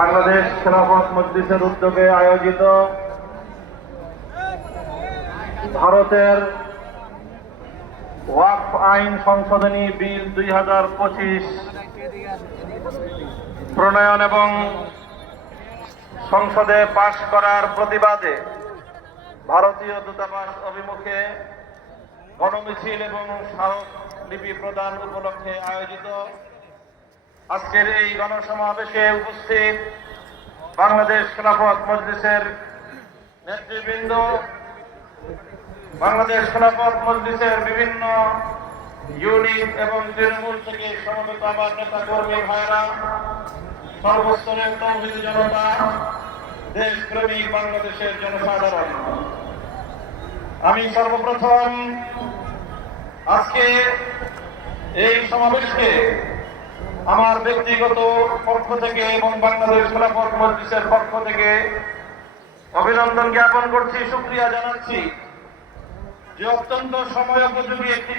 বাংলাদেশ খেলাফত মজলিসের উদ্যোগে আয়োজিত ভারতের ওয়াকফ আইন সংশোধনী বিল 2025 প্রণয়ন এবং সংসদে পাশ করার প্রতিবাদে ভারতীয় দূতাবাস অভিমুখে গণমিছিল এবং স্মারকলিপি প্রদান উপলক্ষে আয়োজিত আজকের এই গণসমাবেশে উপস্থিত বাংলাদেশ খেলাফত মজলিসের নেতৃবৃন্দ, বাংলাদেশ খেলাফত মজলিসের বিভিন্ন ইউনিট এবং তৃণমূল থেকে সমবেত আমার নেতা কর্মী ভাইরা, সর্বস্তরের তৌহিদি জনতা, দেশপ্রেমিক বাংলাদেশের জনসাধারণ, আমি সর্বপ্রথম আজকে এই সমাবেশকে আমার ব্যক্তিগত পক্ষ থেকে এবং বাংলাদেশ খেলাফত মজলিসের পক্ষ থেকে অভিনন্দন জ্ঞাপন করছি, শুকরিয়া জানাচ্ছি যে অত্যন্ত সময়োপযোগী একটি